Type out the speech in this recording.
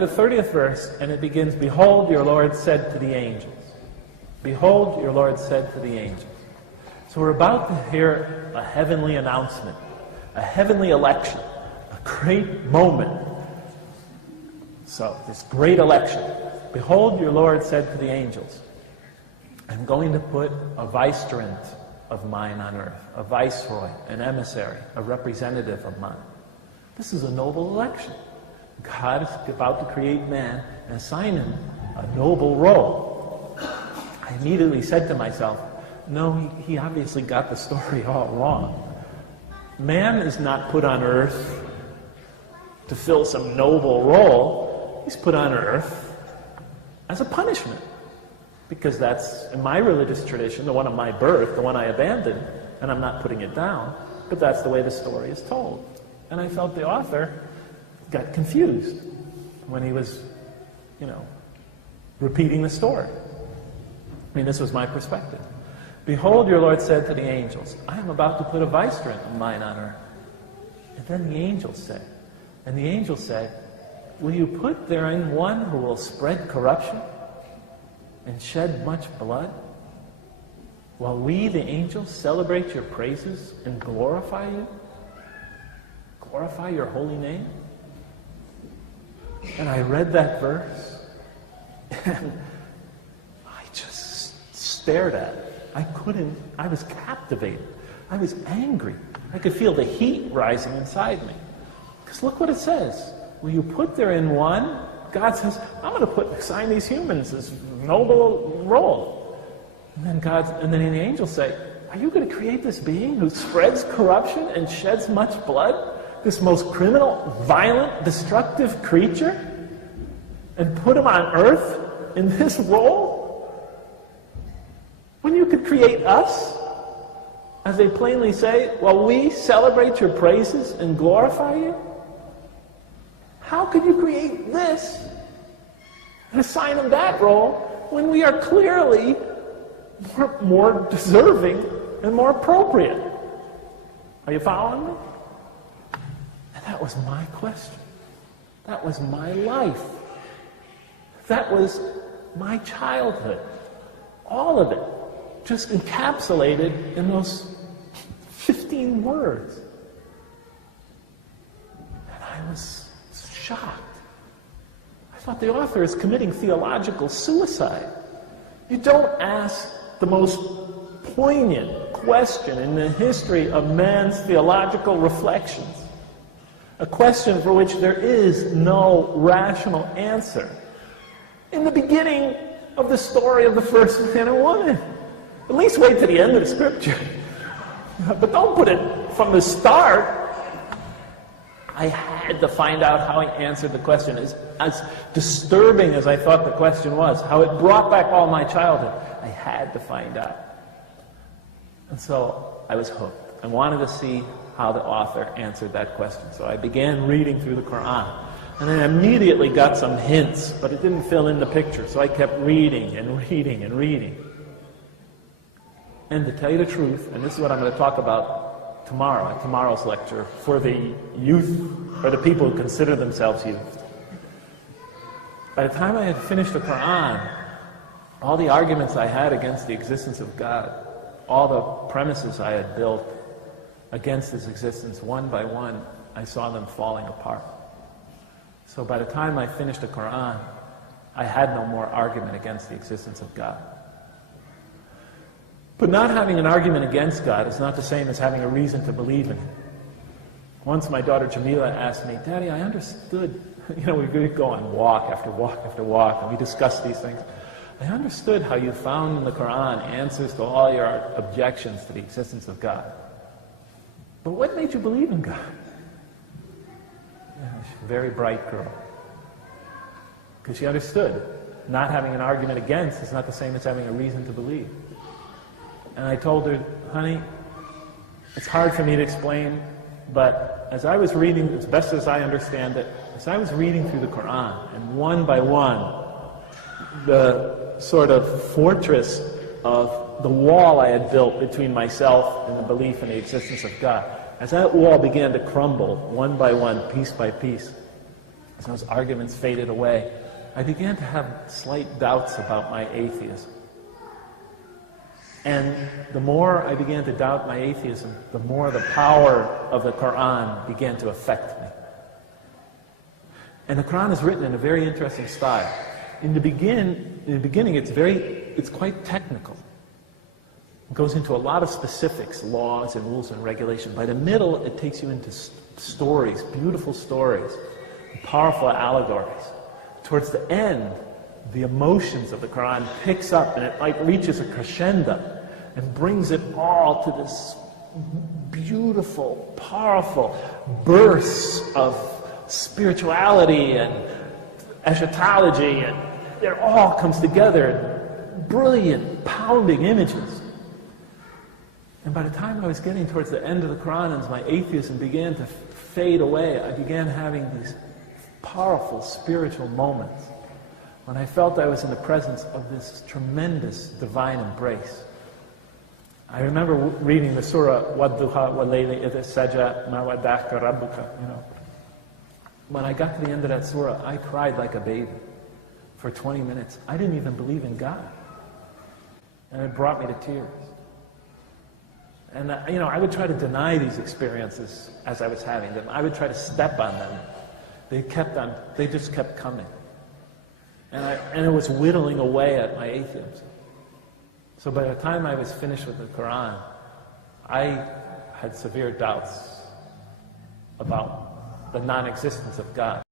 to the 30th verse, and it begins, "Behold, your Lord said to the angels." Behold, your Lord said to the angels. So we're about to hear a heavenly announcement, a heavenly election, a great moment. So, this great election. "Behold, your Lord said to the angels, I'm going to put a vicegerent of mine on earth, a viceroy, an emissary, a representative of mine." This is a noble election. God is about to create man and assign him a noble role. I immediately said to myself, no, he obviously got the story all wrong. Man is not put on earth to fill some noble role. He's put on earth as a punishment. Because that's, in my religious tradition, the one of my birth, the one I abandoned, and I'm not putting it down, but that's the way the story is told. And I felt the author got confused when he was, repeating the story. I mean, this was my perspective. "Behold, your Lord said to the angels, I am about to put a vicegerent of mine on earth." And then the angels said, "Will you put therein one who will spread corruption and shed much blood, while we, the angels, celebrate your praises and glorify you? Glorify your holy name?" And I read that verse, and I just stared at it. I was captivated. I was angry. I could feel the heat rising inside me. Because look what it says. "Will you put therein one?" God says, I'm going to assign these humans this noble role. And then the angels say, are you going to create this being who spreads corruption and sheds much blood? This most criminal, violent, destructive creature? And put him on earth in this role? When you could create us? As they plainly say, "Well, we celebrate your praises and glorify you." How could you create this and assign him that role when we are clearly more deserving and more appropriate? Are you following me? And that was my question. That was my life. That was my childhood. All of it. Just encapsulated in those 15 words. And I was shocked. I thought the author is committing theological suicide. You don't ask the most poignant question in the history of man's theological reflections. A question for which there is no rational answer. In the beginning of the story of the first man and woman. At least wait to the end of the scripture. But don't put it from the start. I had to find out how he answered the question. As disturbing as I thought the question was, how it brought back all my childhood, I had to find out. And so I was hooked. I wanted to see how the author answered that question. So I began reading through the Quran. And I immediately got some hints, but it didn't fill in the picture. So I kept reading and reading and reading. And to tell you the truth, and this is what I'm going to talk about tomorrow, at tomorrow's lecture, for the youth, or the people who consider themselves youth. By the time I had finished the Quran, all the arguments I had against the existence of God, all the premises I had built against his existence, one by one, I saw them falling apart. So by the time I finished the Quran, I had no more argument against the existence of God. But not having an argument against God is not the same as having a reason to believe in Him. Once my daughter Jamila asked me, "Daddy, I understood," we could go on walk after walk after walk, and we discussed these things. "I understood how you found in the Quran answers to all your objections to the existence of God. But what made you believe in God?" She's a very bright girl. Because she understood not having an argument against is not the same as having a reason to believe. And I told her, "Honey, it's hard for me to explain, but as I was reading, as best as I understand it, as I was reading through the Quran, and one by one, the sort of fortress of the wall I had built between myself and the belief in the existence of God, as that wall began to crumble one by one, piece by piece, as those arguments faded away, I began to have slight doubts about my atheism. And the more I began to doubt my atheism, the more the power of the Quran began to affect me. And the Quran is written in a very interesting style. In the beginning, it's quite technical. It goes into a lot of specifics, laws and rules and regulations. By the middle, it takes you into stories, beautiful stories, powerful allegories. Towards the end, the emotions of the Quran picks up and it like reaches a crescendo and brings it all to this beautiful, powerful bursts of spirituality and eschatology, and it all comes together in brilliant, pounding images. And by the time I was getting towards the end of the Quran, as my atheism began to fade away, I began having these powerful spiritual moments when I felt I was in the presence of this tremendous divine embrace. I remember reading the surah, وَالضُّحَى وَاللَّيْلِ إِذَا سَجَى مَا وَدَّعَكَ رَبُّكَ. When I got to the end of that surah, I cried like a baby for 20 minutes. I didn't even believe in God. And it brought me to tears. And I would try to deny these experiences as I was having them. I would try to step on them. They just kept coming. And it was whittling away at my atheism. So by the time I was finished with the Quran, I had severe doubts about the non-existence of God.